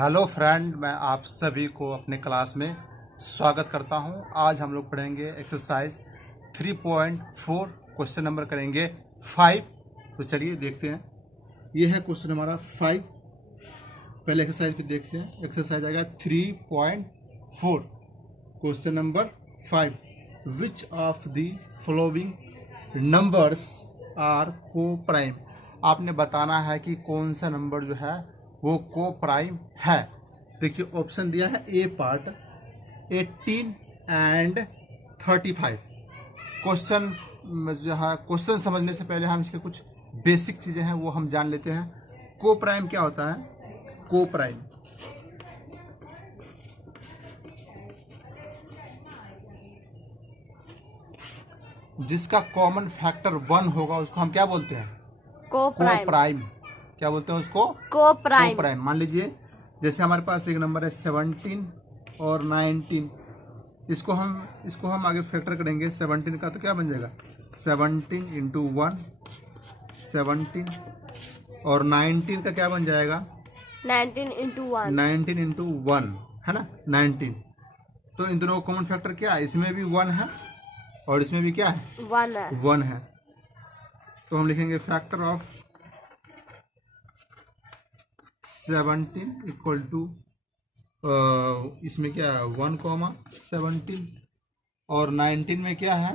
Hello friend, मैं आप सभी को अपने क्लास में स्वागत करता हूं। आज हम लोग पढ़ेंगे एक्सरसाइज 3.4, क्वेश्चन नंबर करेंगे 5। तो चलिए देखते हैं। ये है क्वेश्चन हमारा 5। पहले एक्सरसाइज पे देखते हैं। एक्सरसाइज आएगा 3.4, question number 5। Which of the following numbers are coprime. आपने बताना है कि कौन सा नंबर जो है वो को प्राइम है। देखिए ऑप्शन दिया है ए पार्ट 18 एंड 35। क्वेश्चन जो है, क्वेश्चन समझने से पहले हम इसके कुछ बेसिक चीज़ें हैं वो हम जान लेते हैं। को प्राइम क्या होता है? को प्राइम जिसका कॉमन फैक्टर 1 होगा उसको हम क्या बोलते हैं? को प्राइम। क्या बोलते हैं उसको? को प्राइम। प्राइम। मान लीजिए जैसे हमारे पास एक नंबर है 17 और 19। इसको हम आगे फैक्टर करेंगे। 17 का तो क्या बन जाएगा? 17 इंटू 1 17, और 19 का क्या बन जाएगा? 19 इंटू 1 19 इंटू 1 है ना, 19। तो इन दोनों का कॉमन फैक्टर क्या है? इसमें भी 1 है और इसमें भी क्या है? 1 है। 1 है। तो हम लिखेंगे फैक्टर ऑफ 17 इक्वल टू इसमें क्या है? 1,17, और 19 में क्या है?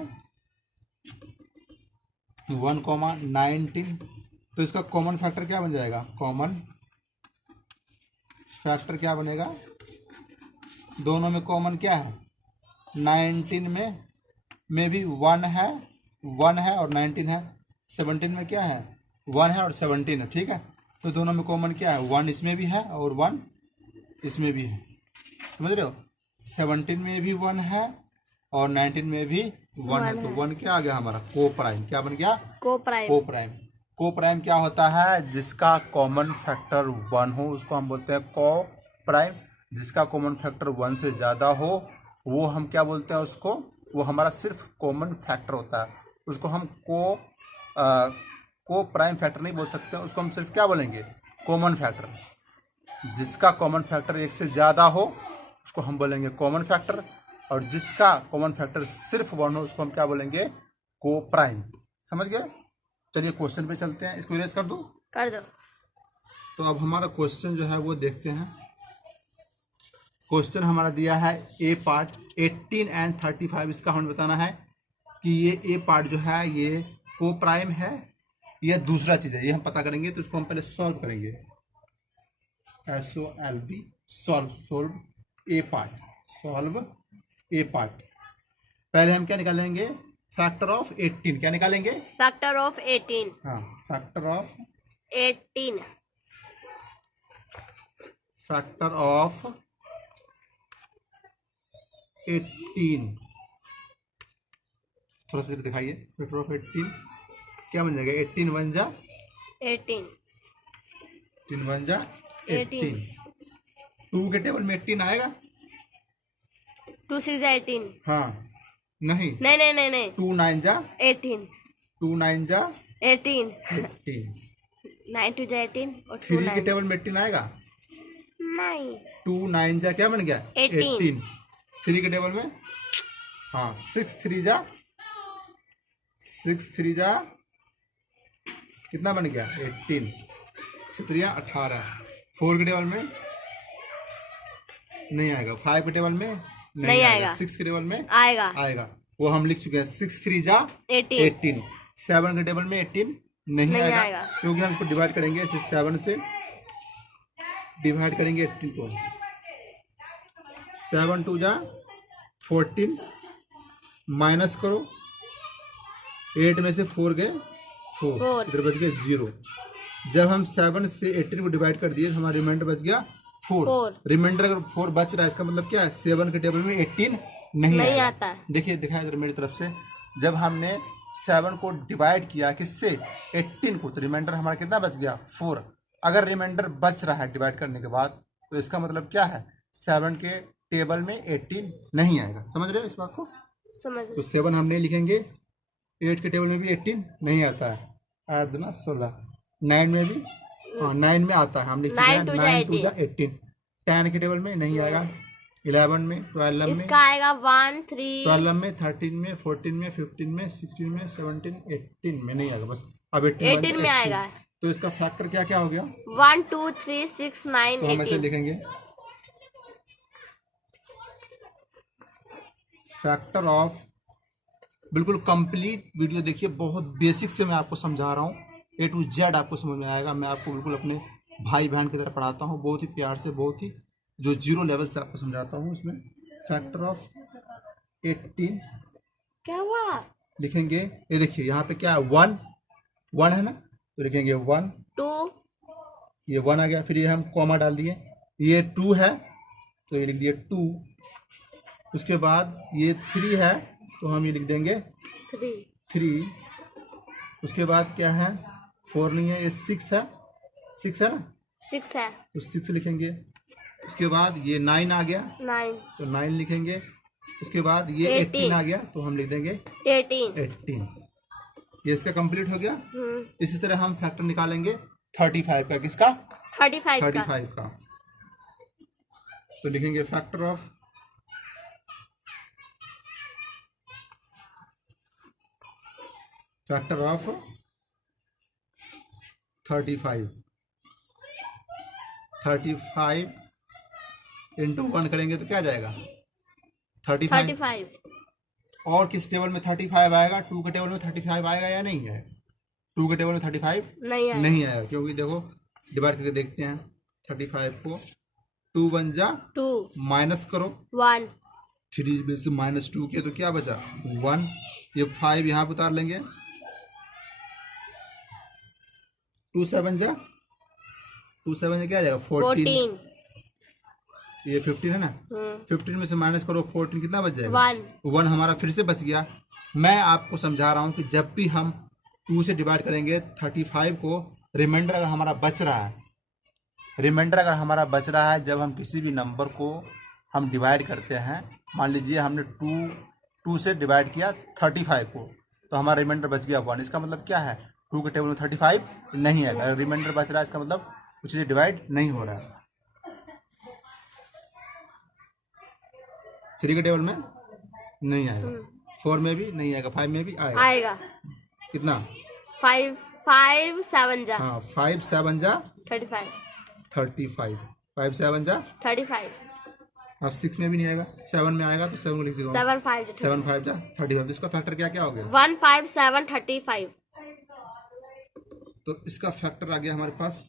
1,19। तो इसका कॉमन फैक्टर क्या बन जाएगा? कॉमन फैक्टर क्या बनेगा? दोनों में कॉमन क्या है? 19 में भी 1 है और 19 है। 17 में क्या है? 1 है और 17 है। ठीक है, तो दोनों में कॉमन क्या है? 1 इसमें भी है और 1 इसमें भी है। समझ रहे हो? 17 में भी 1 है और 19 में भी 1 है। तो 1 क्या आ गया हमारा? को प्राइम। क्या बन गया? को प्राइम। को प्राइम। को प्राइम क्या होता है? जिसका कॉमन फैक्टर 1 हो उसको हम बोलते हैं को प्राइम। जिसका कॉमन फैक्टर 1 से ज़्यादा हो वो हम क्या बोलते हैं उसको? वो हमारा सिर्फ कॉमन फैक्टर होता है। उसको हम को प्राइम फैक्टर नहीं बोल सकते, उसको हम सिर्फ क्या बोलेंगे? Common factor. जिसका कॉमन फैक्टर 1 से ज़्यादा हो उसको हम बोलेंगे कॉमन फैक्टर, और जिसका कॉमन फैक्टर सिर्फ 1 हो उसको हम क्या बोलेंगे? को प्राइम। समझ गए? चलिए क्वेश्चन पे चलते हैं। इसको इरेज कर दूं? कर दो। तो अब हमारा क्वेश्चन जो है वो देखते हैं। क्वेश्चन हमारा दिया है ए पार्ट 18 एंड 35। इसका हमें बताना है कि ये ए पार्ट जो है ये को प्राइम है या दूसरा चीज़ है। ये हम पता करेंगे। तो इसको हम पहले सॉल्व करेंगे। SOLV, सॉल्व ए पार्ट। सॉल्व ए पार्ट। पहले हम क्या निकालेंगे? Factor of 18। क्या निकालेंगे? Factor of 18। हाँ, फैक्टर ऑफ 18। Factor of 18। थोड़ा सा दिखाइए। फैक्टर ऑफ 18 क्या बन जाएगा? 18 1 जा 18। 18 1 जा 18। 2 के टेबल में 18 आएगा? 2 6 जा 18। हाँ, नहीं नहीं नहीं नहीं नहीं 2 9 जा 18। 2 9 जा 18। 18। 9 2 जा 18 और 2 3 के 9। टेबल में 18 आएगा? नहीं 2 9 जा क्या बन गया? 18। 3 के टेबल में हाँ 6 3 जा कितना बन गया? 18। 6 18। 4 के टेबल में नहीं आएगा। 5 के टेबल में नहीं आएगा। 6 के टेबल में आएगा। वो हम लिख चुके हैं। 6 3 जा 18। 7 के टेबल में 18 नहीं आएगा क्योंकि हम इसको डिवाइड करेंगे। इसे 7 से डिवाइड करेंगे 18 को। 7 2 जा 14, माइनस करो 8 में से 4 गए 4, इधर बच गया 0। जब हम 7 से 18 को डिवाइड कर दिए तो हमारा रिमाइंडर बच गया 4। रिमाइंडर अगर 4 बच रहा है इसका मतलब क्या है? 7 के टेबल में 18 नहीं आता। देखिए दिखाया इधर मेरी तरफ से। जब हमने 7 को डिवाइड किया किससे? 18 को, तो रिमाइंडर हमारा कितना बच गया? 4। अगर रिमाइंडर बच रहा है डिवाइड करने के बाद तो इसका मतलब क्या है? 7 के टेबल में 18 नहीं आएगा। समझ रहे हो इस बात को? समझ। तो 7 हम नहीं लिखेंगे। 8 के टेबल में भी 18 नहीं आता है। 8 दूना 16। 9 में भी 9 में आता है। हम लिख 9 2 जा 9 2 जा 18। 10 के टेबल में नहीं आएगा, 11 में, 12 में, इसका आएगा 1 3 12 में, 13 में, 14 में, 15 में, 16 में, 17, 18 में नहीं आएगा। बस अब 18 में आएगा। तो इसका फैक्टर क्या क्या हो गया? 1 2 3 6 9 तो हम ऐसे 18। लिखेंगे फैक्टर ऑफ, बिल्कुल कंप्लीट वीडियो देखिए, बहुत बेसिक से मैं आपको समझा रहा हूँ, A to Z आपको समझ में आएगा। मैं आपको बिल्कुल अपने भाई बहन की तरह पढ़ाता हूँ, बहुत ही प्यार से, बहुत ही जो जीरो लेवल से आपको समझाता हूँ। इसमें फैक्टर ऑफ 18 क्या हुआ? लिखेंगे। ये देखिए यहाँ पे क्या है, 1 है ना, तो लिखेंगे 1, 2 ये 1 आ गया, फिर ये हम कॉमा डाल दिए, ये 2 है तो ये लिख दिए 2, उसके बाद ये 3 है तो हम ये लिख देंगे 3, उसके बाद क्या है, 4 नहीं है, ये 6 है, 6 है ना, 6 है, तो 6 लिखेंगे। उसके बाद ये 9 आ गया 9 तो 9 लिखेंगे। उसके बाद ये 18 आ गया तो हम लिख देंगे 18। ये इसका कंप्लीट हो गया। इसी तरह हम फैक्टर निकालेंगे 35 का। किसका? 35 का। तो लिखेंगे फैक्टर ऑफ 35 इंटू 1 करेंगे तो क्या आ जाएगा? 35। और किस टेबल में 35 आएगा? 2 के टेबल में 35 आएगा या नहीं है? 2 के टेबल में 35 नहीं आएगा, क्योंकि देखो डिवाइड करके देखते हैं 35 को। 2 1 जा 2, माइनस करो 1, 3 में से -2 किया तो क्या बचा? 1। ये 5 यहाँ पर उतार लेंगे। 2 7 जा क्या आ जाएगा? 14। ये 15 है ना, 15 में से माइनस करो 14, कितना बच जाएगा? 1 हमारा फिर से बच गया। मैं आपको समझा रहा हूँ कि जब भी हम 2 से डिवाइड करेंगे 35 को, रिमाइंडर अगर हमारा बच रहा है, जब हम किसी भी नंबर को हम डिवाइड करते हैं, मान लीजिए हमने 2 से डिवाइड किया 35 को, तो हमारा रिमाइंडर बच गया 1। इसका मतलब क्या है? 2 के टेबल में 35 नहीं है, अगर रिमाइंडर बच रहा है इसका मतलब कुछ से डिवाइड नहीं हो रहा है। 3 के टेबल में नहीं आएगा, 4 में भी नहीं आएगा, 5 में भी आएगा। कितना? 5 7 जा, हाँ 5 7 जा 35, 35, 5 7 जा 35। अब 6 में भी नहीं आएगा, 7 में आएगा तो 7 को लिख देगा। 7 5 जा 35। इसका फैक्टर क्या क्या हो गया? 1 5 7 35। तो इसका फैक्टर आ गया हमारे पास,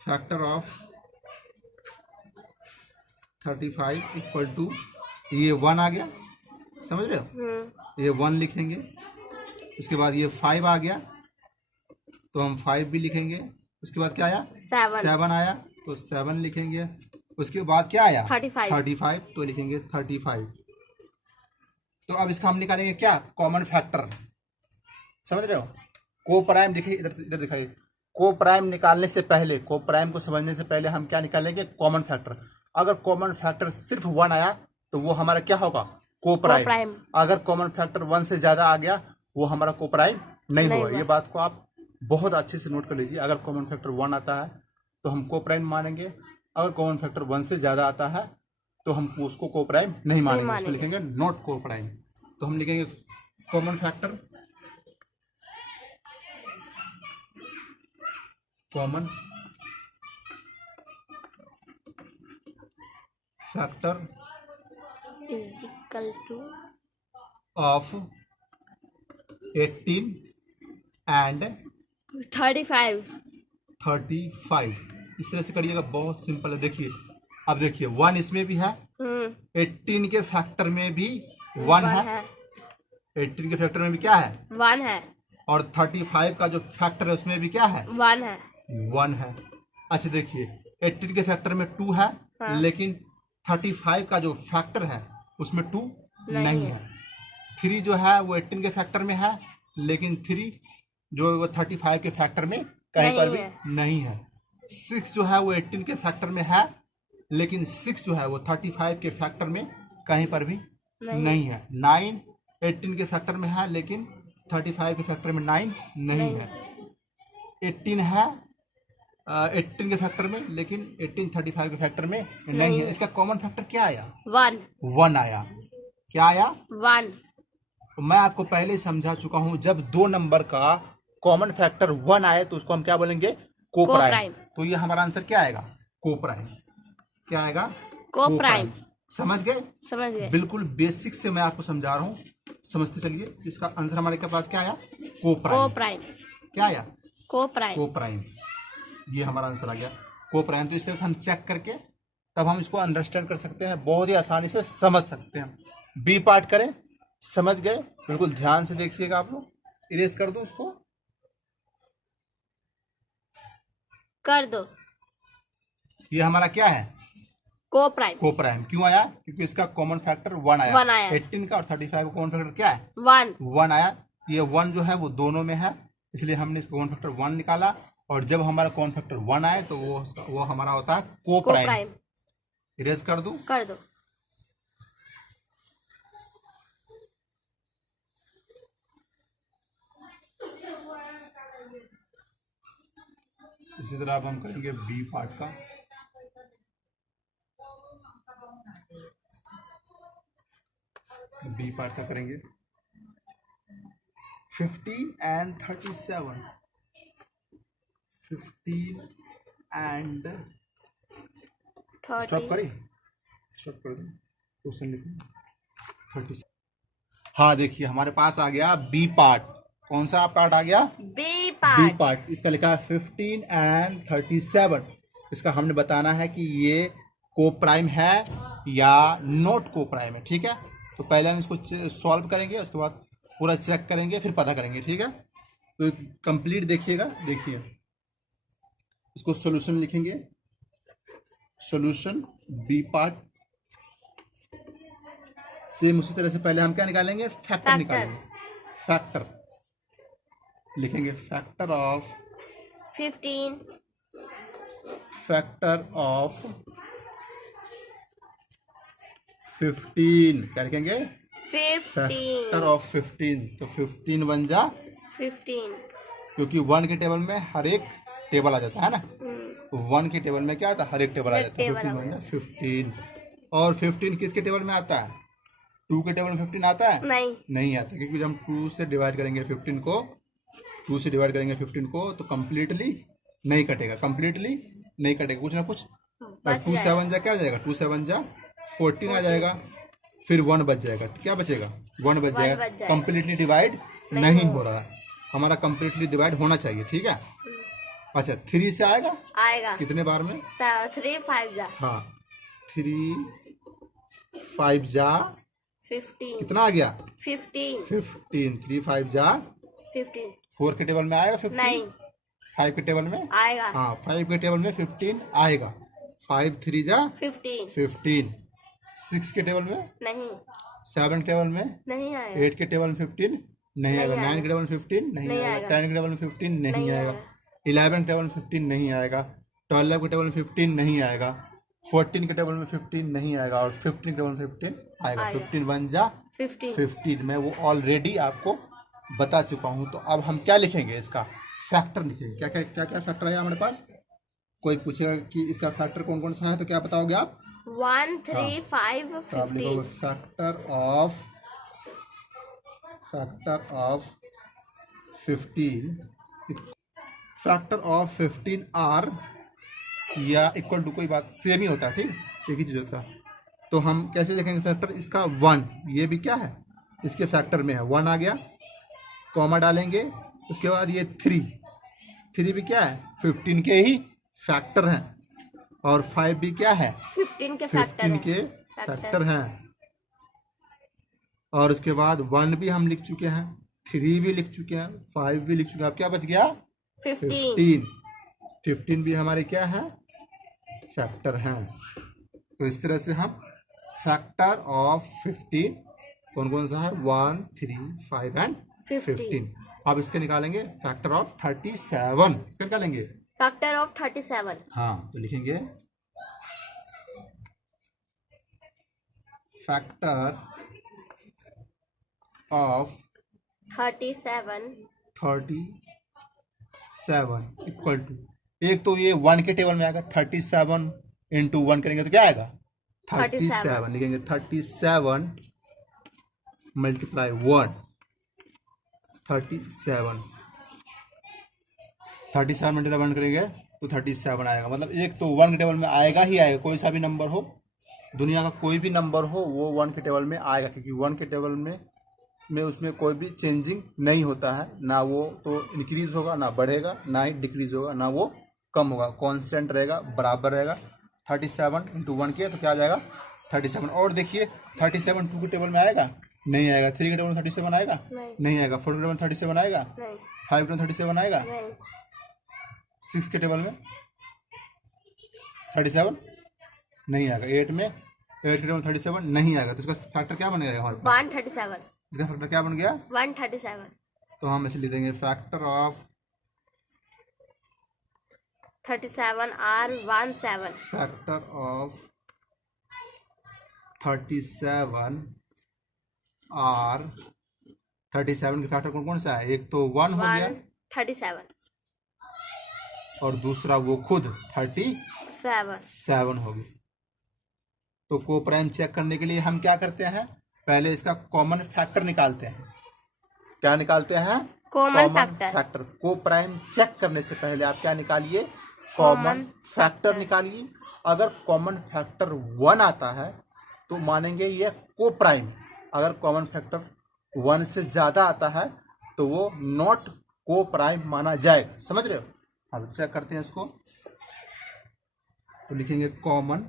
फैक्टर ऑफ 35 इक्वल टू, ये 1 आ गया, समझ रहे हो? ये 1 लिखेंगे। उसके बाद ये 5 आ गया तो हम 5 भी लिखेंगे। उसके बाद क्या आया? 7 आया तो 7 लिखेंगे। उसके बाद क्या आया? 35 तो लिखेंगे 35। तो अब इसका हम निकालेंगे क्या? कॉमन फैक्टर, समझ रहे हो? को प्राइम, देखिए इधर दिखाइए। को प्राइम निकालने से पहले, को प्राइम को समझने से पहले हम क्या निकालेंगे? Common factor. अगर कॉमन फैक्टर सिर्फ 1 आया तो वो हमारा क्या होगा? को प्राइम। अगर कॉमन फैक्टर 1 से ज्यादा आ गया वो हमारा को प्राइम नहीं होगा। ये बात को आप बहुत अच्छे से नोट कर लीजिए। अगर कॉमन फैक्टर 1 आता है तो हम को प्राइम मानेंगे, अगर कॉमन फैक्टर 1 से ज्यादा आता है तो हम उसको को प्राइम नहीं मानेंगे, उसको लिखेंगे नॉट को प्राइम। तो हम लिखेंगे common factor is equal two of 18 and 35। इस तरह से करिएगा, बहुत सिंपल है। देखिए अब देखिए 1 इसमें भी है, 18 के फैक्टर में भी 1 है, 18 के फैक्टर में भी क्या है? 1 है। और 35 का जो फैक्टर है उसमें भी क्या है? 1 है। 1 है। अच्छा देखिए 18 के फैक्टर में 2 है, लेकिन 35 का जो फैक्टर है उसमें 2 नहीं है। 3 जो है वो 18 के फैक्टर में है, लेकिन 3 जो वो 35 के फैक्टर में कहीं पर भी नहीं है। 6 जो है वो 18 के फैक्टर में है, लेकिन 6 जो है वो 35 के फैक्टर में कहीं पर भी नहीं है। 9 18 के फैक्टर में है, लेकिन 35 के फैक्टर में 9 नहीं है। 18 है 18 के फैक्टर में, लेकिन 18 35 के फैक्टर में नहीं नहीं। है। इसका कॉमन फैक्टर क्या आया? 1 1 आया। क्या आया? 1 तो मैं आपको पहले ही समझा चुका हूं, जब दो नंबर का कॉमन फैक्टर 1 आए तो उसको हम क्या बोलेंगे? कोप्राइम। कोप्राइम। तो ये हमारा आंसर क्या आएगा? कोप्राइम। क्या आएगा? कोप्राइम। समझ गए? समझ गए। बिल्कुल बेसिक से मैं आपको समझा रहा हूँ, समझते चलिए। इसका आंसर हमारे के पास क्या आया? कोप्राइम। कोप्राइम। क्या आया? कोप्राइम। कोप्राइम। ये हमारा आंसर आ गया, कोप्राइम। तो इस तरह से हम चेक करके तब हम इसको अंडरस्टैंड कर सकते हैं, बहुत ही आसानी से समझ सकते हैं। बी पार्ट करें। समझ गए? बिल्कुल ध्यान से देखिएगा आप लोग। इरेज कर दूं इसको? कर दो। ये हमारा क्या है? कोप्राइम। कोप्राइम। क्यों आया? क्योंकि इसका कॉमन फैक्टर 1 आया। 1 आया। 18 का और 35 का कॉमन फैक्टर क्या है? 1 1 आया। ये 1 जो है वो दोनों में है, इसलिए हमने इसका कॉमन फैक्टर 1 निकाला। और जब हमारा कॉमन फैक्टर 1 आए तो वो हमारा होता है कोप्राइम। कोप्राइम। इरेज कर दूं? कर दो। इसी तरह अब हम करेंगे बी पार्ट का। बी पार्ट का करेंगे 15 and 37। 15 and स्टॉप 30 करें? स्टॉप कर दें। क्वेश्चन लिखो 37। हाँ देखिए हमारे पास आ गया बी पार्ट। कौन सा पार्ट आ गया? B B part. पार्ट। इसका लिखा है 15 and 37। इसका हमने बताना है कि ये कोप्राइम है या नॉट कोप्राइम है। ठीक है, तो पहले हम इसको सॉल्व करेंगे, उसके बाद पूरा चेक करेंगे, फिर पता करेंगे। ठीक है, तो कंप्लीट देखिएगा। देखिए इसको सॉल्यूशन लिखेंगे। Solution B part. सेम उसी तरह से पहले हम क्या निकालेंगे? फैक्टर निकालेंगे। फैक्टर लिखेंगे। Factor of 15 factor of 15। क्या लिखेंगे? 15 फैक्टर ऑफ 15। तो 15 बन जा 15 क्योंकि 1 के टेबल में हर एक टेबल आ जाता है ना। तो 1 के टेबल में क्या आता है? हर एक टेबल आ जाता है। 15 बन जा 15। और 15 किसके टेबल में आता है? 2 के टेबल में 15 आता है? नहीं आता, क्योंकि जब हम 2 से डिवाइड करेंगे 15 को, 2 से डिवाइड करेंगे 15 को तो कंप्लीटली नहीं कटेगा। कंप्लीटली नहीं कटेगा, कुछ ना कुछ। 2 7 जा क्या हो जाएगा? 2 7 जा 14 आ जाएगा। फिर 1 बच जाएगा। क्या बचेगा? 1 बच जाएगा। कंप्लीटली डिवाइड नहीं हो रहा है हमारा, कंप्लीटली डिवाइड होना चाहिए। ठीक है, अच्छा 3 से आएगा? आएगा। कितने बार में? 3 5 जा। हाँ 3 5 जा 15 कितना आ गया? 15 15। 3 5 जा 15 4 के टेबल में आएगा 15? नहीं 5 के टेबल में आएगा। हाँ 5 के टेबल में 15 आएगा। 5 3 जा 15 15। 6 के टेबल में नहीं 7 के टेबल में नहीं आएगा। 8 के टेबल में 15 नहीं आएगा। 9 के टेबल में 15 नहीं आएगा। 10 के टेबल में 15 नहीं आएगा। 11 के टेबल में 15 नहीं आएगा। 12 के टेबल में 15 नहीं आएगा। 14 के टेबल में 15 नहीं आएगा। और 15 के टेबल में 15 आएगा। 15 बन जा 15। मैं वो ऑलरेडी आपको बता चुका हूँ। तो अब हम क्या लिखेंगे? इसका फैक्टर लिखेंगे। क्या क्या क्या क्या फैक्टर है हमारे पास? कोई पूछेगा कि इसका फैक्टर कौन कौन सा है तो क्या बताओगे आप? 1 3 5 तो आप लिखोगे 15 factor of 15। Factor of 15 are या इक्वल टू, कोई बात सेम ही होता है। ठीक, एक ही चीज होता है। तो हम कैसे देखेंगे फैक्टर? इसका 1, ये भी क्या है? इसके फैक्टर में है। 1 आ गया, कॉमा डालेंगे। उसके बाद ये 3 भी क्या है? 15 के ही फैक्टर हैं। और 5 भी क्या है? 15 के 15 के फैक्टर हैं। और उसके बाद 1 भी हम लिख चुके हैं, 3 भी लिख चुके हैं, 5 भी लिख चुके हैं। अब क्या बच गया? 15। 15 भी हमारे क्या है? फैक्टर हैं। तो इस तरह से हम फैक्टर ऑफ 15 कौन कौन सा है? 1 3 5 एंड 15। अब इसके निकालेंगे फैक्टर ऑफ 37। इसका निकालेंगे फैक्टर ऑफ 37। हाँ, तो लिखेंगे फैक्टर ऑफ 37 37 इक्वल टू एक तो ये 1 के टेबल में आएगा, 37 इंटू 1 करेंगे तो क्या आएगा 37, लिखेंगे 37 मल्टीप्लाई 1, 37 मल्टीप्लाई 1 करेंगे तो 37 आएगा। मतलब एक तो 1 के टेबल में आएगा ही आएगा, कोई सा भी नंबर हो, दुनिया का कोई भी नंबर हो वो 1 के टेबल में आएगा, क्योंकि 1 के टेबल में उसमें कोई भी चेंजिंग नहीं होता है, ना वो तो इंक्रीज होगा, ना बढ़ेगा, ना ही डिक्रीज होगा, ना वो कम होगा, कांस्टेंट रहेगा, बराबर रहेगा। 37 इंटू 1 किया तो क्या आ जाएगा 37। और देखिए 37 2 के टेबल में आएगा, नहीं आएगा। 3 के टेबल में 37 आएगा, नहीं आएगा। 4 के टेबल में 37 आएगा, 5 के टेबल में 37 आएगा, 6 के टेबल में 37 नहीं आएगा, 8 के टेबल में 37 नहीं आएगा। तो इसका फैक्टर क्या बन गया हमारे पास 137, इसका फैक्टर क्या बन गया 137, तो हम इसे लिख देंगे factor of 37 R 17, factor of 37 are 37 के फैक्टर कौन कौन सा है, एक तो 1 हो गया 137, और दूसरा वो खुद 37 होगी। तो को प्राइम चेक करने के लिए हम क्या करते हैं, पहले इसका कॉमन फैक्टर निकालते हैं। क्या निकालते हैं कॉमन फैक्टर। को प्राइम चेक करने से पहले आप क्या निकालिए कॉमन फैक्टर निकालिए। अगर कॉमन फैक्टर 1 आता है तो मानेंगे ये को प्राइम, अगर कॉमन फैक्टर 1 से ज्यादा आता है तो वो नॉट को प्राइम माना जाएगा। समझ रहे हो? अब चेक करते हैं इसको, तो लिखेंगे कॉमन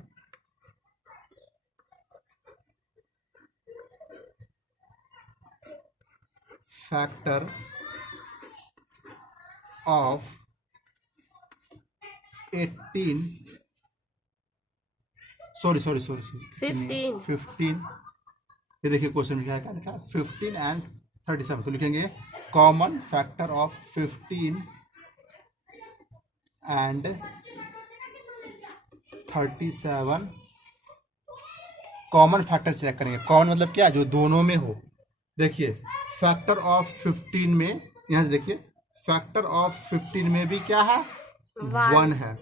फैक्टर ऑफ 18 सॉरी 15। ये देखिए क्वेश्चन में क्या लिखा है 15 एंड 37। तो लिखेंगे common factor of 15 and 37। Common factor check करेंगे, कॉमन मतलब क्या, जो दोनों में हो। देखिए फैक्टर ऑफ 15 में, यहां से देखिए फैक्टर ऑफ 15 में भी क्या है 1 है,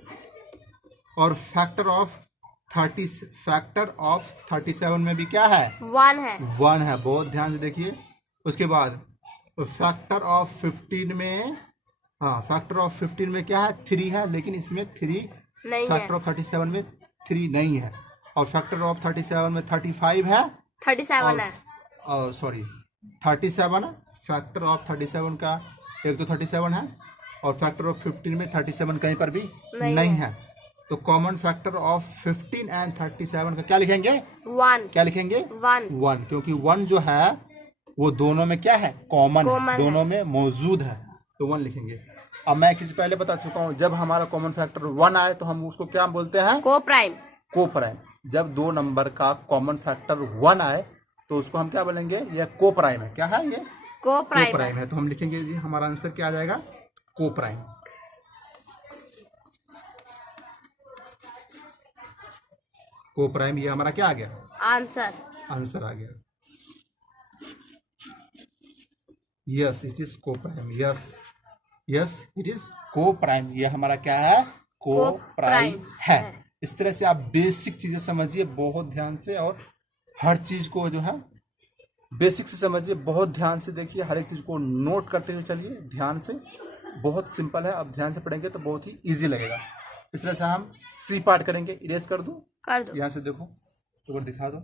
और फैक्टर ऑफ 37 में भी क्या है 1 है। बहुत ध्यान से देखिए। उसके बाद फैक्टर ऑफ 15 में, हाँ फैक्टर ऑफ 15 में क्या है 3 है, लेकिन इसमें 3 नहीं फैक्टर ऑफ 37 में 3 नहीं है। और फैक्टर ऑफ 37 में 35 है, 37 है, सॉरी 37 है। फैक्टर ऑफ 37 का एक तो 37 है, और फैक्टर ऑफ 15 में 37 कहीं पर भी नहीं है। तो कॉमन फैक्टर ऑफ 15 एंड 37 का क्या लिखेंगे 1, क्या लिखेंगे 1, क्योंकि 1 जो है वो दोनों में क्या है कॉमन है, दोनों में मौजूद है, तो 1 लिखेंगे। अब मैं किसी पहले बता चुका हूँ, जब हमारा कॉमन फैक्टर 1 आए तो हम उसको क्या बोलते हैं को प्राइम। जब दो नंबर का कॉमन फैक्टर 1 आए तो उसको हम क्या बोलेंगे, ये को प्राइम है। क्या है ये को प्राइम है। तो हम लिखेंगे जी हमारा आंसर क्या आ जाएगा को प्राइम। को प्राइम ये हमारा क्या आ गया आंसर आ गया। यस इट इज को प्राइम, यस इट इज को प्राइम, ये हमारा क्या है को प्राइम है। इस तरह से आप बेसिक चीजें समझिए बहुत ध्यान से, और हर चीज को जो है बेसिक से समझिए, बहुत ध्यान से देखिए, हर एक चीज को नोट करते हुए चलिए ध्यान से। बहुत सिंपल है, अब ध्यान से पढ़ेंगे तो बहुत ही इजी लगेगा। इस तरह से हम सी पार्ट करेंगे। इरेज कर दो यहाँ से, देखो एक बार दिखा दो,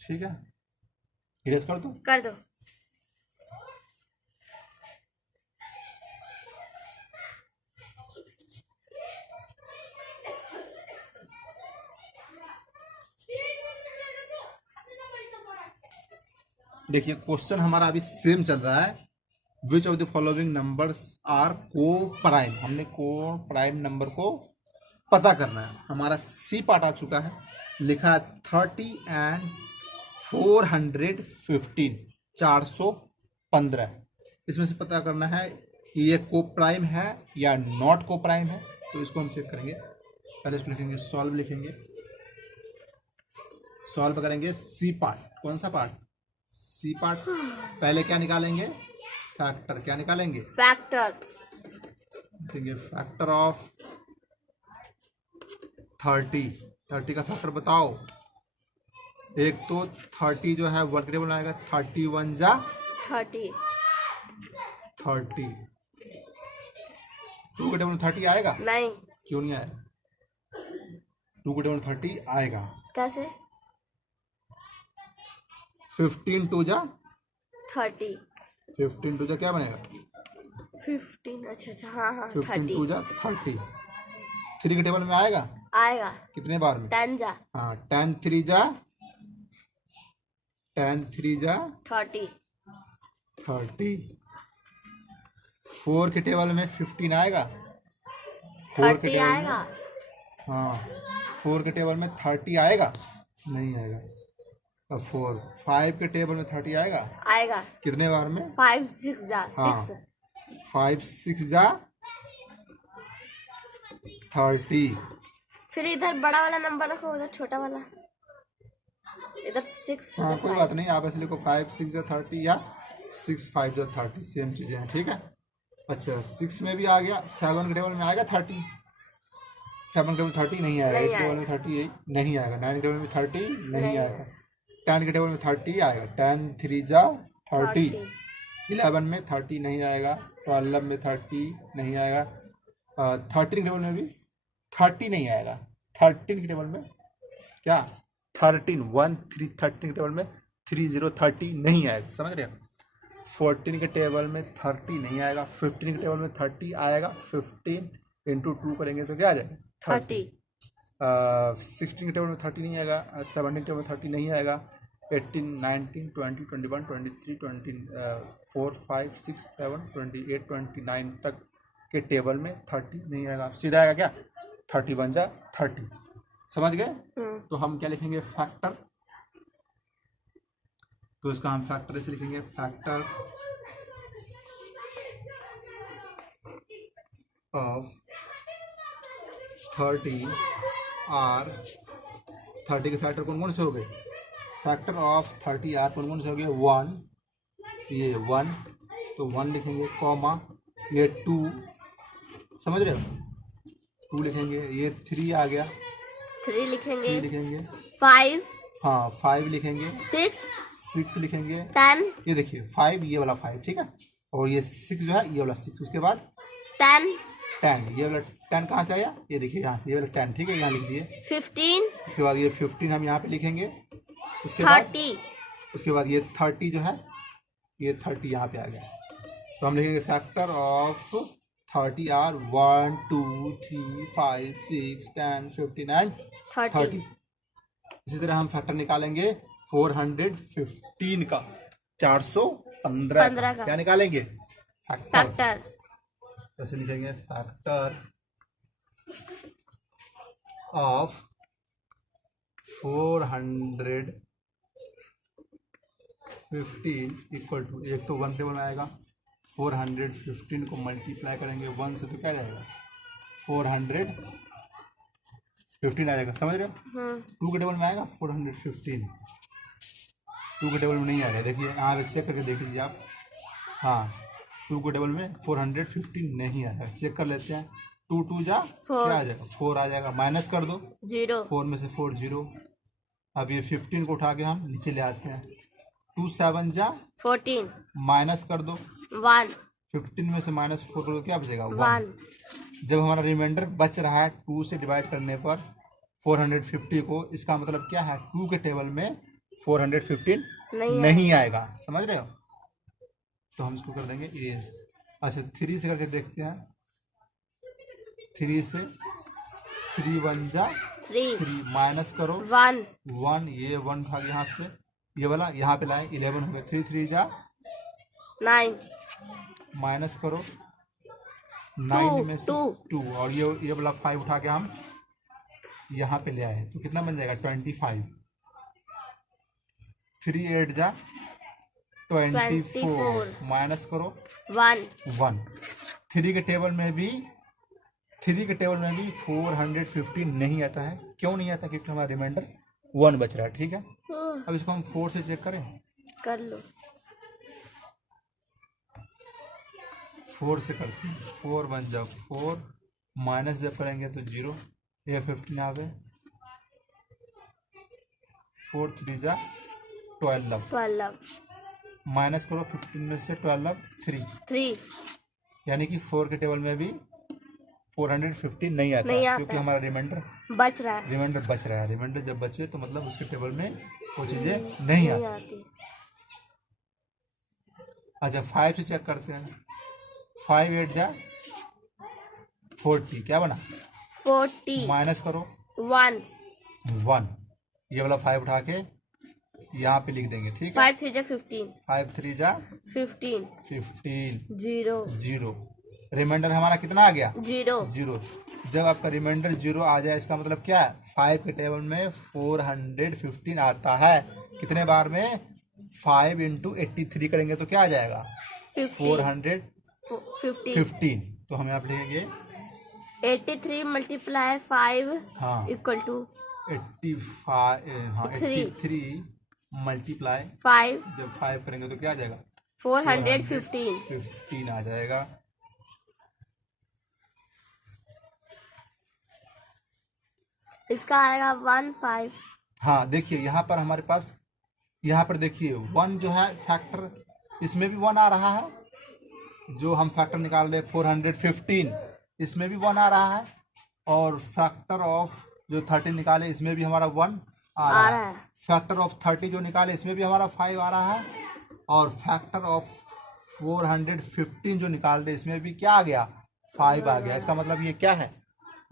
ठीक है इरेज कर दो। देखिए क्वेश्चन हमारा अभी सेम चल रहा है, which of the following numbers are coprime. हमने को प्राइम नंबर को पता करना है। हमारा सी पार्ट आ चुका है, लिखा है 30 एंड 415, 415। इसमें से पता करना है ये को प्राइम है या नॉट को प्राइम है, तो इसको हम चेक करेंगे। पहले इसको लिखेंगे सॉल्व, लिखेंगे सॉल्व करेंगे सी पार्ट। कौन सा पार्ट सी पार्ट। पहले क्या निकालेंगे फैक्टर, क्या निकालेंगे फैक्टर फैक्टर ऑफ 30 का फैक्टर बताओ। एक तो 30 जो है 1 के टेबल में आएगा, 31 जा 30, 30। 2 के टेबल में 30 आएगा? नहीं। क्यों नहीं आएगा? 2 के टेबल में 30 आएगा। कैसे? 15 2 जा 30, 15 2 जा क्या बनेगा? 15। अच्छा, हाँ 15 2 30 जा 30। 3 के टेबल में आएगा? आएगा। कितने बार में? 10 जा हाँ 10 3 जा 30, 30। 4 के टेबल में 15 आएगा? 4 के 30 टेबल में, आएगा। हाँ 4 के टेबल में 30 आएगा? नहीं आएगा। अब 5 के टेबल में 30 आएगा? आएगा। कितने बार में? 5 6 जा हाँ 6। 5 6 जा 30। फिर इधर बड़ा वाला नंबर रखो, उधर छोटा वाला। इधर 6, हाँ उधर कोई 5। बात नहीं, आप ऐसे लिखो 5 6 जा 30 या 6 5 जा 30, सेम चीजें हैं, ठीक है। अच्छा 6 में भी आ गया। 7 के टेबल में आएगा 30? 7 के टेबल में 30 नहीं आएगा। 8 के टेबल में 30 नहीं आएगा। 9 के टेबल में 30 नहीं आएगा। 10 के टेबल में 30 आएगा। 10 3 जा 30। 11 में 30 नहीं आएगा। 12 में 30 नहीं आएगा। 13 के टेबल में भी 30 नहीं आएगा। 13 के टेबल में क्या? 13 1 3 13 के टेबल में 30 30 नहीं आएगा, समझ रहे हो। 14 के टेबल में 30 नहीं आएगा। 15 के टेबल में 30 आएगा। 15 इंटू 2 करेंगे तो क्या आ जाएगा? 30। 16 के टेबल में 30 नहीं आएगा। 17 के टेबल में 30 नहीं आएगा। 18 19 20 21 23 24 5 6 7 28 29 तक के टेबल में 30 नहीं आएगा। सीधा आएगा क्या? 31 जा 30, समझ गए। तो हम क्या लिखेंगे? फैक्टर। तो इसका हम फैक्टर ऐसे लिखेंगे, फैक्टर ऑफ 30 आर। 30 के फैक्टर कौन कौन से हो गए? फैक्टर ऑफ 30 आर कौन कौन से हो गए? 1, ये 1 तो 1 लिखेंगे, कॉमा ये 2, समझ रहे हो, 2 लिखेंगे। ये 3 आ गया, 3 लिखेंगे। 3 लिखेंगे। 5, हाँ 5 लिखेंगे। 6 लिखेंगे। 10, ये देखिए 5, ये वाला 5, ठीक है। और ये 6 जो है, ये वाला 6। उसके बाद 10, 10, ये वाला 10 कहाँ से आया? ये देखिए यहाँ से, ये वाला 10, ठीक है, यहाँ लिख दिए। 15, उसके बाद ये 15 हम यहाँ पे लिखेंगे। उसके बाद 30, उसके बाद ये 30 जो है, ये 30 यहाँ पे आ गया। तो हम लिखेंगे फैक्टर ऑफ 30 आर 1 2 3 5 6 10 15 एंड 30। इसी तरह हम फैक्टर निकालेंगे 415 का, 415 का। क्या निकालेंगे? फैक्टर। कैसे लिखेंगे? फैक्टर ऑफ 415 इक्वल टू, एक तो 1 टेबल में आएगा। 415 को मल्टीप्लाई करेंगे 1 से तो क्या जाएगा? 415 आ जाएगा, समझ रहे हो। 2 के टेबल में आएगा 415। 2 के टेबल में नहीं आएगा, देखिए यहाँ पे चेक करके देख लीजिए आप। हाँ 2 के टेबल में 415 नहीं आएगा, चेक कर लेते हैं। 2 2 जा क्या आ जाएगा? 4 आ जाएगा। माइनस कर दो 0, 4 में से 4 0। अब ये 15 को उठा के हम नीचे ले आते हैं। 2 7 जा 14, माइनस कर दो 1, 15 में से माइनस 4 करो तो क्या बचेगा? 1। जब हमारा रिमाइंडर बच रहा है 2 से डिवाइड करने पर 450 को, इसका मतलब क्या है? 2 के टेबल में 415 नहीं आएगा, समझ रहे हो। तो हम इसको कर देंगे इरेज। अच्छा 3 से करके देखते हैं। 3 से 3 1 जा 3, माइनस करो 1, 1, ये 1 भाग यहाँ से, ये वाला यहाँ पे लाए 11 हो गया। 3 3 जा 9, माइनस करो 9 में से 2, 2, और ये वाला 5 उठा के हम यहाँ पे ले आए तो कितना बन जाएगा? 25। 3 8 जा 24, माइनस करो 1। 1। 3 के टेबल में भी 415 नहीं आता है। क्यों नहीं आता? क्योंकि हमारा रिमाइंडर 1 बच रहा है, ठीक है। अब इसको हम 4 से चेक करें। कर लो। 4 से करते हैं। 4 1 जा 4, माइनस जब करेंगे तो 0, ये 15 यहाँ पे 4 3 जा 12, 12 माइनस करो 15 में से 12 3, 3 यानी कि 4 के टेबल में भी 415 नहीं आता, नहीं आता क्योंकि है। हमारा रिमाइंडर बच रहा है, बच रहा है। रिमाइंडर जब बचे तो मतलब उसके टेबल में वो चीज़ें नहीं नहीं आती। आती। अच्छा 5 से चेक करते हैं। 5 8 जा 40, क्या बना? 40 माइनस करो 1 1, ये वाला 5 उठा के यहाँ पे लिख देंगे, ठीक है। 5 3 जा 15 5 3 जा 15 15 0 0, रिमाइंडर हमारा कितना आ गया? 0 0। जब आपका रिमाइंडर 0 आ जाए इसका मतलब क्या है? 5 के टेबल में 415 आता है। कितने बार में? 5 इंटू 83 करेंगे तो क्या आ जाएगा? 15 415। तो हम यहाँ पे लिखेंगे 83 मल्टीप्लाई 5 हाँ इक्वल टू 83 मल्टीप्लाई 5 जब 5 करेंगे तो क्या आ जाएगा? 415 15 आ जाएगा। इसका आएगा 15। हाँ देखिए यहाँ पर हमारे पास, यहाँ पर देखिए 1 जो है फैक्टर, इसमें भी 1 आ रहा है। जो हम फैक्टर निकाल रहे 415, इसमें भी 1 आ रहा है। और फैक्टर ऑफ जो 30 निकाले इसमें भी हमारा 1 आ रहा है। फैक्टर ऑफ 30 जो निकाले इसमें भी हमारा 5 आ रहा है। और फैक्टर ऑफ 415 जो निकाल रहे इसमें भी क्या आ गया? 5 आ गया। इसका मतलब ये क्या है?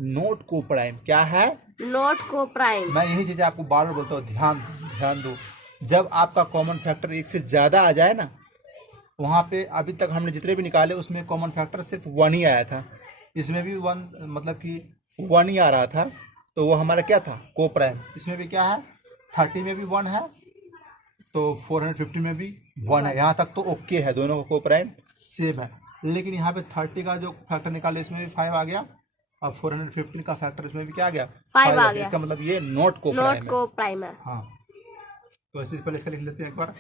नोट को प्राइम। क्या है? नोट को प्राइम। मैं यही चीज़ आपको बार बार बोलता हूँ, ध्यान दो। जब आपका कॉमन फैक्टर 1 से ज़्यादा आ जाए ना, वहाँ पे अभी तक हमने जितने भी निकाले उसमें कॉमन फैक्टर सिर्फ 1 ही आया था। इसमें भी 1, मतलब कि 1 ही आ रहा था, तो वो हमारा क्या था? को प्राइम। इसमें भी क्या है? 30 में भी 1 है, तो 450 में भी 1 है। यहाँ तक तो ओके है, दोनों का को प्राइम सेम है। लेकिन यहाँ पे 30 का जो फैक्टर निकाले इसमें भी 5 आ गया, और 415 का फैक्टर इसमें भी क्या आ गया? 5 आ गया। इसका मतलब ये नोट को प्राइम है। हाँ, तो ऐसे पहले इसका लिख लेते हैं एक बार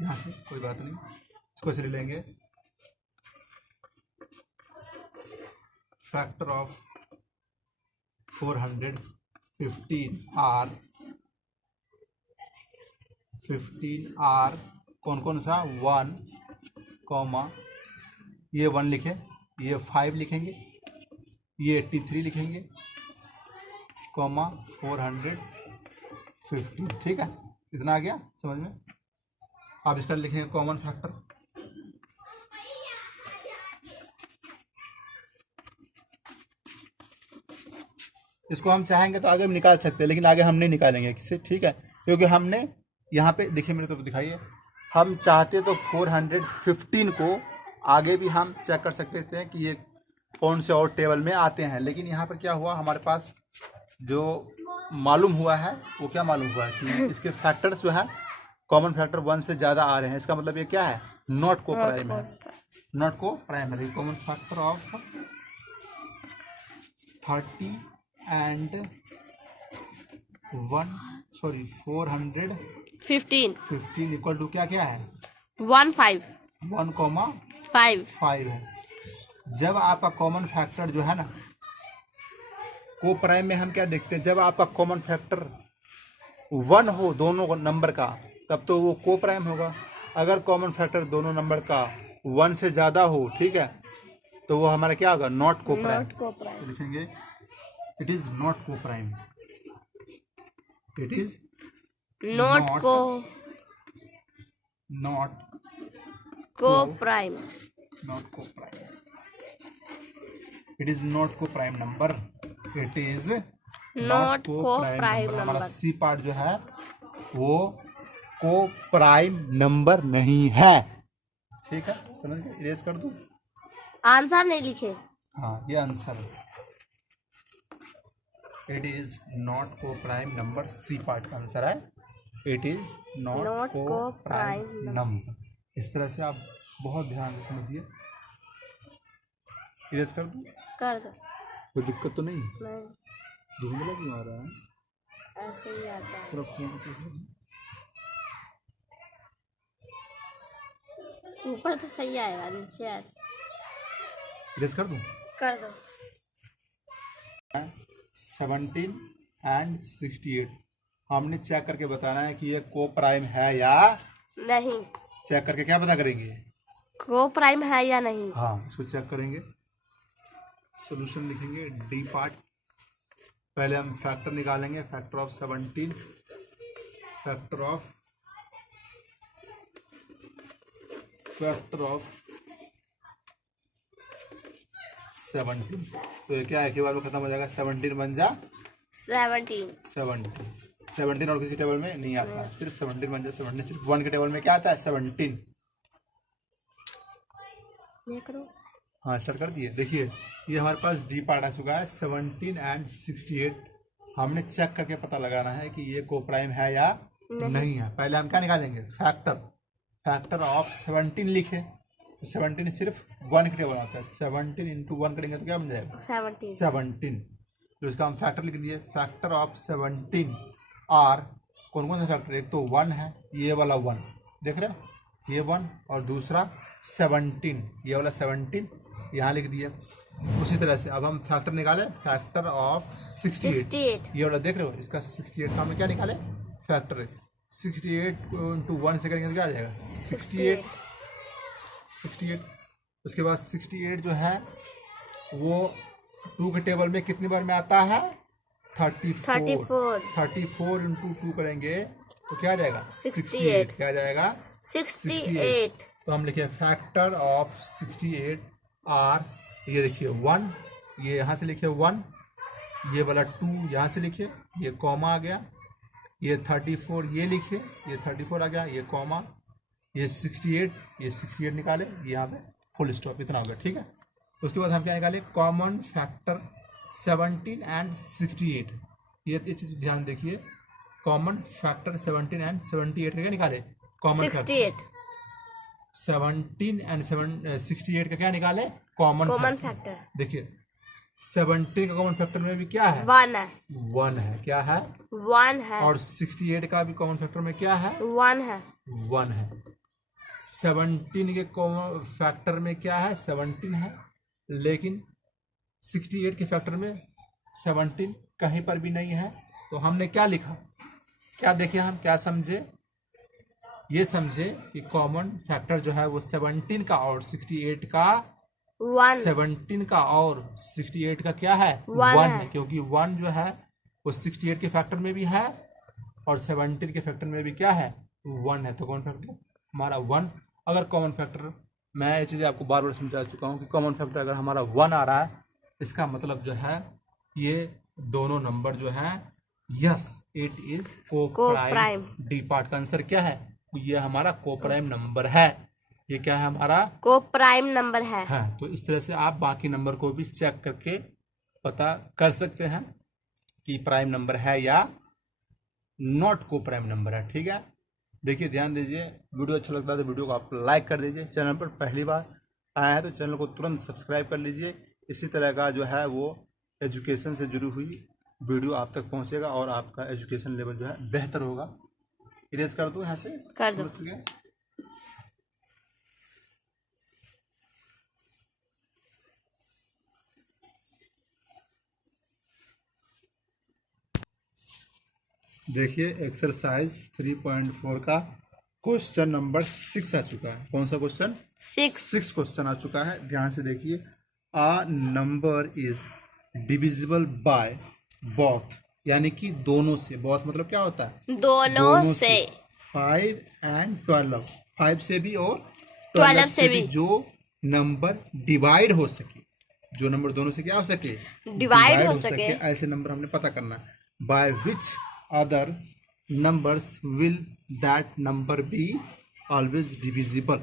यहाँ से, कोई बात नहीं। इसको ऐसे लिख लेंगे, फैक्टर ऑफ 15 आर कौन कौन सा? 1, ये 1 लिखे, ये 5 लिखेंगे, ये 83 लिखेंगे, 415। ठीक है, इतना आ गया समझ में। आप इसका लिखेंगे कॉमन फैक्टर। इसको हम चाहेंगे तो आगे भी निकाल सकते हैं, लेकिन आगे हम नहीं निकालेंगे किससे, ठीक है। क्योंकि हमने यहाँ पे देखिए, मेरे तरफ दिखाइए, हम चाहते तो 415 को आगे भी हम चेक कर सकते थे कि ये कौन से और टेबल में आते हैं। लेकिन यहाँ पर क्या हुआ, हमारे पास जो मालूम हुआ है वो क्या मालूम हुआ है कि इसके फैक्टर्स जो है कॉमन फैक्टर 1 से ज़्यादा आ रहे हैं। इसका मतलब ये क्या है? नॉट को प्राइम है। नॉट को प्राइम है। Common factor of 30 and 415 equal to क्या क्या है? 1 5 1,5 है। जब आपका कॉमन फैक्टर जो है ना, को प्राइम में हम क्या देखते हैं, जब आपका कॉमन फैक्टर 1 हो दोनों नंबर का, तब तो वो को प्राइम होगा। अगर कॉमन फैक्टर दोनों नंबर का 1 से ज़्यादा हो, ठीक है, तो वो हमारा क्या होगा? नॉट को प्राइम। तो लिखेंगे इट इज नॉट को प्राइम। इट इज नॉट को प्राइम। नॉट को प्राइम। इट इज नॉट को prime number. It is not को प्राइम नंबर। हमारा सी पार्ट जो है वो को प्राइम नंबर नहीं है। ठीक है, समझ गए? इरेज कर दूं? आंसर नहीं लिखे। हाँ, ये आंसर है। इट इज नॉट को प्राइम नंबर, सी पार्ट का आंसर है इट इज नॉट को प्राइम नंबर। इस तरह से आप बहुत ध्यान से समझिए। इरेज कर दूं? कर दो। कोई दिक्कत तो नहीं? नहीं, धुंधला क्यों आ रहा है? ऐसे ही आता है। थोड़ा फोन पे ऊपर तो सही आएगा, नीचे ऐसे। इरेज कर दूं? कर दो। 17 एंड 68। हमने चेक करके बताना है कि ये को प्राइम है या नहीं। चेक करके क्या पता करेंगे? को प्राइम है या नहीं। हाँ, इसको चेक करेंगे। सॉल्यूशन लिखेंगे डी पार्ट। पहले हम फैक्टर निकालेंगे। Factor of 17, factor of 17। तो ये क्या है कि बार में खत्म हो जाएगा। 17 बन जा 17 और किसी टेबल में नहीं आता, सिर्फ 17 बन जा 17। सिर्फ 1 के टेबल में क्या आता है? 17। हाँ, स्टार्ट कर दिए। देखिए ये हमारे पास डी पार्ट आ चुका है 17 एंड 68। हमने चेक करके पता लगाना है कि ये को प्राइम है या नहीं है। पहले हम क्या निकालेंगे? फैक्टर ऑफ 17 लिखे। 17 सिर्फ 1 के टेबल आता है। 17 इंटू 1 करेंगे तो क्या बन जाएगा? 17। तो इसका हम फैक्टर लिख दिए। फैक्टर ऑफ 17 आर कौन कौन सा फैक्टर? एक तो 1 है, ये वाला 1 देख रहे हो, ये 1, और दूसरा 17, ये वाला 17 यहाँ लिख दिया। उसी तरह से अब हम फैक्टर निकाले। फैक्टर ऑफ 68, ये वाला देख रहे हो, इसका 68 का हमने क्या निकाले? फैक्टर। 68 इंटू 1 से करेंगे तो क्या आ जाएगा? 68। उसके बाद 68 जो है वो 2 के टेबल में कितनी बार में आता है? 34 इंटू 2 करेंगे तो क्या आ जाएगा? 68। क्या आ जाएगा? 68। तो हम लिखे फैक्टर ऑफ 68 आर, ये देखिए 1, ये यहाँ से लिखे 1, ये वाला 2 यहाँ से लिखे, ये कॉमा आ गया, ये 34 ये लिखे, ये 34 आ गया, ये कॉमा, ये 68 निकाले, यहाँ पे फुल स्टॉप, इतना हो गया। ठीक है। उसके बाद हम क्या निकाले? Common factor 17 and 68। ये चीज ध्यान देखिए। कॉमन फैक्टर 17 एंड 78 का क्या निकाले? कॉमन 68। 17 एंड 68 का क्या निकाले? Common factor. देखिए 17 का कॉमन फैक्टर में भी क्या है? 1 है। 1 है। क्या है? 1 है। और 68 का भी कॉमन फैक्टर में क्या है? 1 है। 1 है। 17 के कॉमन फैक्टर में क्या है? 17 है। लेकिन 68 के फैक्टर में 17 कहीं पर भी नहीं है। तो हमने क्या लिखा? क्या देखे हम? क्या समझे? ये समझे कि कॉमन फैक्टर जो है वो 17 का और 68 का 17 का और 68 का क्या है? 1 है। क्योंकि 1 जो है वो 68 के फैक्टर में भी है और 17 के फैक्टर में भी क्या है? 1 है। तो कॉमन फैक्टर हमारा 1। अगर कॉमन फैक्टर, मैं ये चीज़ आपको बार बार समझा चुका हूँ कि कॉमन फैक्टर अगर हमारा 1 आ रहा है, इसका मतलब जो है ये दोनों नंबर जो है, यस इट इज को प्राइम। डी पार्ट का आंसर क्या है? ये हमारा को प्राइम नंबर है। ये क्या है? हमारा को प्राइम नंबर है। हाँ, तो इस तरह से आप बाकी नंबर को भी चेक करके पता कर सकते हैं कि प्राइम नंबर है या नॉट को प्राइम नंबर है। ठीक है। देखिए ध्यान दीजिए, वीडियो अच्छा लगता है तो वीडियो को आप लाइक कर दीजिए। चैनल पर पहली बार आया है तो चैनल को तुरंत सब्सक्राइब कर लीजिए। इसी तरह का जो है वो एजुकेशन से जुड़ी हुई वीडियो आप तक पहुंचेगा और आपका एजुकेशन लेवल जो है बेहतर होगा। इरेज कर दूं यहाँ से? कर दो। देखिए एक्सरसाइज 3.4 का क्वेश्चन नंबर 6 आ चुका है। कौन सा क्वेश्चन? 6 क्वेश्चन आ चुका है। ध्यान से देखिए। A number is divisible by both, यानी कि दोनों से। बोथ मतलब क्या होता है? दोनों से। 5 एंड 12, 5 से भी और 12 से भी। जो नंबर डिवाइड हो सके, जो नंबर दोनों से क्या हो सके? डिवाइड हो सके, ऐसे नंबर हमने पता करना है। By which other numbers will that number be always divisible.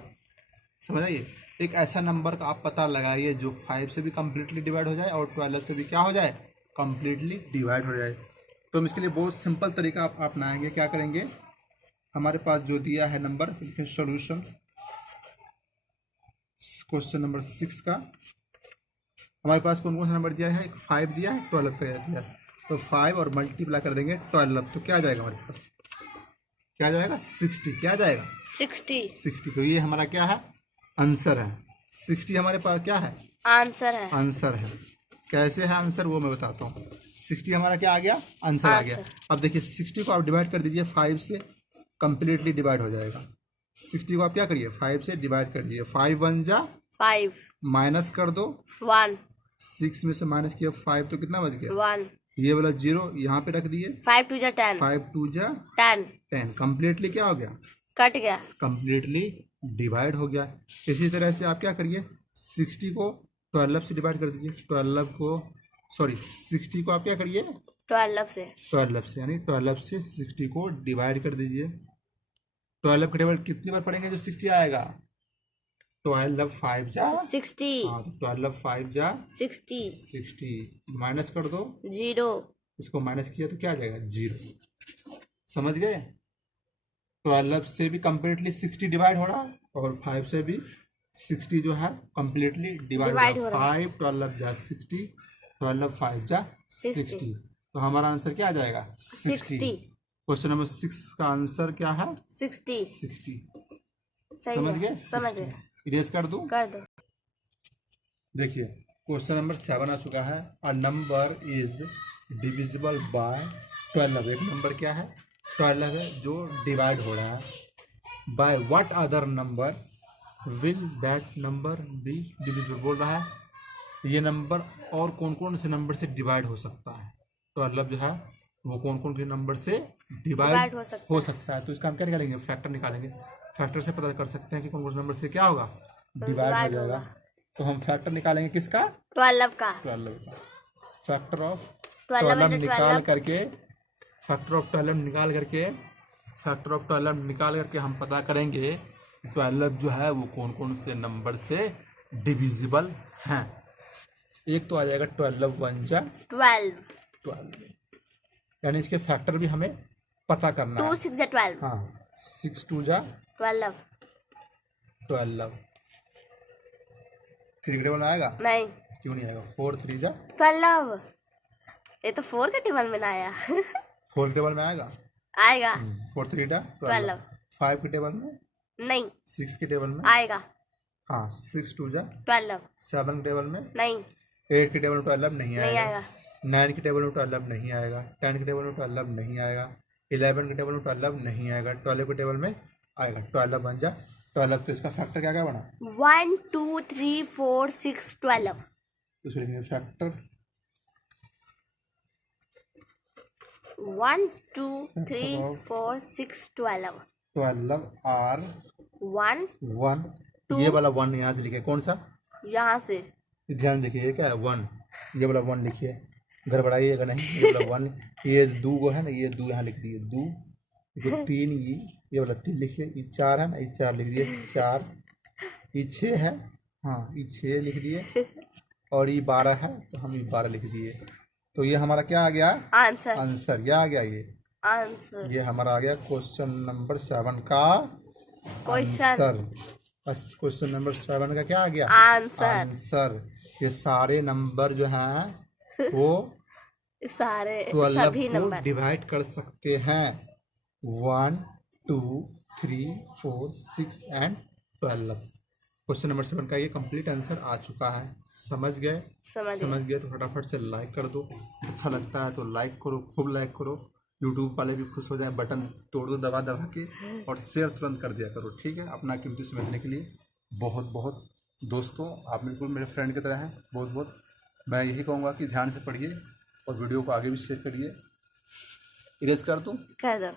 समझ आइए। एक ऐसा नंबर का आप पता लगाइए जो 5 से भी कम्प्लीटली डिवाइड हो जाए और 12 से भी क्या हो जाए? कम्प्लीटली डिवाइड हो जाए। तो हम इसके लिए बहुत सिंपल तरीका आप अपनाएंगे। क्या करेंगे? हमारे पास जो दिया है नंबर, सॉल्यूशन क्वेश्चन नंबर 6 का, हमारे पास कौन कौन सा नंबर दिया है? एक 5 दिया है, 12 का दिया। तो 5 और मल्टीप्लाई कर देंगे 12, तो क्या आ जाएगा हमारे पास? क्या आ जाएगा? 60। क्या आ जाएगा? 60। तो ये हमारा क्या है? आंसर है। 60 हमारे पास क्या है? आंसर है। आंसर है। कैसे है आंसर वो मैं बताता हूँ। 60 हमारा क्या आ गया, आंसर आ गया। अब देखिए 60 को आप डिवाइड कर दीजिए 5 से, कंप्लीटली डिवाइड हो जाएगा। 60 को आप क्या करिए 5 से डिवाइड कर दीजिए, 5 1 जा 5 माइनस कर दो 1 6 में से माइनस किया 5 तो कितना बच गया 1 ये वाला 0 यहाँ पे रख दिए 5 2 जा 10 5 2 जा 10 10 कंप्लीटली क्या हो गया कट गया कंप्लीटली डिवाइड हो गया। इसी तरह से आप क्या करिए 60 को 12 से डिवाइड कर दीजिए 12 को 60 को आप क्या करिए 12 से यानी 12 से 60 को डिवाइड कर दीजिए। 12 का टेबल कितनी बार पढ़ेंगे जो 60 आएगा 12 5 जा 60 हाँ तो 12 5 जा 60 माइनस कर दो 0 इसको माइनस किया तो क्या आ जाएगा 0। समझ गए 12 से भी कंप्लीटली 60 डिवाइड हो रहा है और 5 से भी 60 जो है कंप्लीटली डिवाइड हो रहा है। 5 12 जा 60 12 5 जा 60 तो हमारा आंसर क्या आ जाएगा 60। क्वेश्चन नंबर 6 का आंसर क्या है 60 समझ गए समझ गए इरेज कर दूं कर दो। देखिए क्वेश्चन नंबर 7 आ चुका है। A number is divisible by 12। एक नंबर क्या है 12 है जो डिवाइड हो रहा है by what other number will that number be divisible बोल रहा है ये नंबर और कौन कौन से नंबर से डिवाइड हो सकता है। 12 जो है वो कौन कौन के नंबर से डिवाइड हो सकता है। तो इसका हम क्या निकालेंगे फैक्टर निकालेंगे। फैक्टर से पता कर सकते हैं कि कौन कौन से नंबर से क्या होगा डिवाइड हो जाएगा। तो हम फैक्टर निकालेंगे किसका 12 का फैक्टर ऑफ 12 निकाल करके फैक्टर ऑफ 12 निकाल करके हम पता करेंगे 12 जो है वो कौन कौन से नंबर से डिविजिबल हैं। एक तो आ जाएगा 12 1 जा 12 यानी इसके फैक्टर भी हमें पता करना है। 2 6 जा 12 हाँ 6 2 जा 12 3 टेबल में आएगा नहीं क्यों नहीं आएगा 4 3 जा 12 ये तो 4 के टेबल में ना आया 4 टेबल में आएगा 4 3 जा 12 5 के टेबल में नहीं 6 के टेबल में आएगा हाँ 6 2 जा 12 7 के टेबल में नहीं 8 के टेबल में 12 नहीं आएगा 9 के टेबल में 12 नहीं आएगा 10 के टेबल में 12 नहीं आएगा 11 के टेबल में 12 नहीं आएगा 12 के टेबल में आएगा 12 बन जा 12 तो इसका फैक्टर क्या क्या बना 1 2 3 4 6 12 तो इसको लिखेंगे फैक्टर 1 2 3 4 6 12 12 आर 1 1 ये वाला 1 यहाँ से लिखे कौन सा यहाँ से ध्यान देखिए ये क्या है 1 ये वाला 1 लिखिए गड़बड़ाइएगा नहीं ये वाला 1 ये 2 को है ना ये 2 यहाँ लिख दिए 2 ये 3 ये वाला 3 लिखिए ये 4 है ना ये 4 लिख दिए 4 ये 6 है हाँ ये 6 लिख दिए और ये 12 है तो हम ये 12 लिख दिए। तो ये हमारा क्या आ गया आंसर क्या आ गया ये हमारा आ गया क्वेश्चन नंबर 7 का आंसर। क्वेश्चन नंबर 7 का क्या आ गया आंसर। ये सारे नंबर जो हैं वो सारे 12 सभी को नंबर डिवाइड कर सकते हैं 1 2 3 4 6 एंड 12। क्वेश्चन नंबर 7 का ये कंप्लीट आंसर आ चुका है। समझ गए तो फटाफट से लाइक कर दो। अच्छा लगता है तो लाइक करो खूब लाइक करो। यूट्यूब वाले भी खुश हो जाए बटन तोड़ दो दबा के और शेयर तुरंत कर दिया करो ठीक है। अपना कीमती समय देने के लिए बहुत बहुत दोस्तों आप बिल्कुल मेरे फ्रेंड की तरह हैं बहुत मैं यही कहूँगा कि ध्यान से पढ़िए और वीडियो को आगे भी शेयर करिए। इरेज कर दूँ कर दो।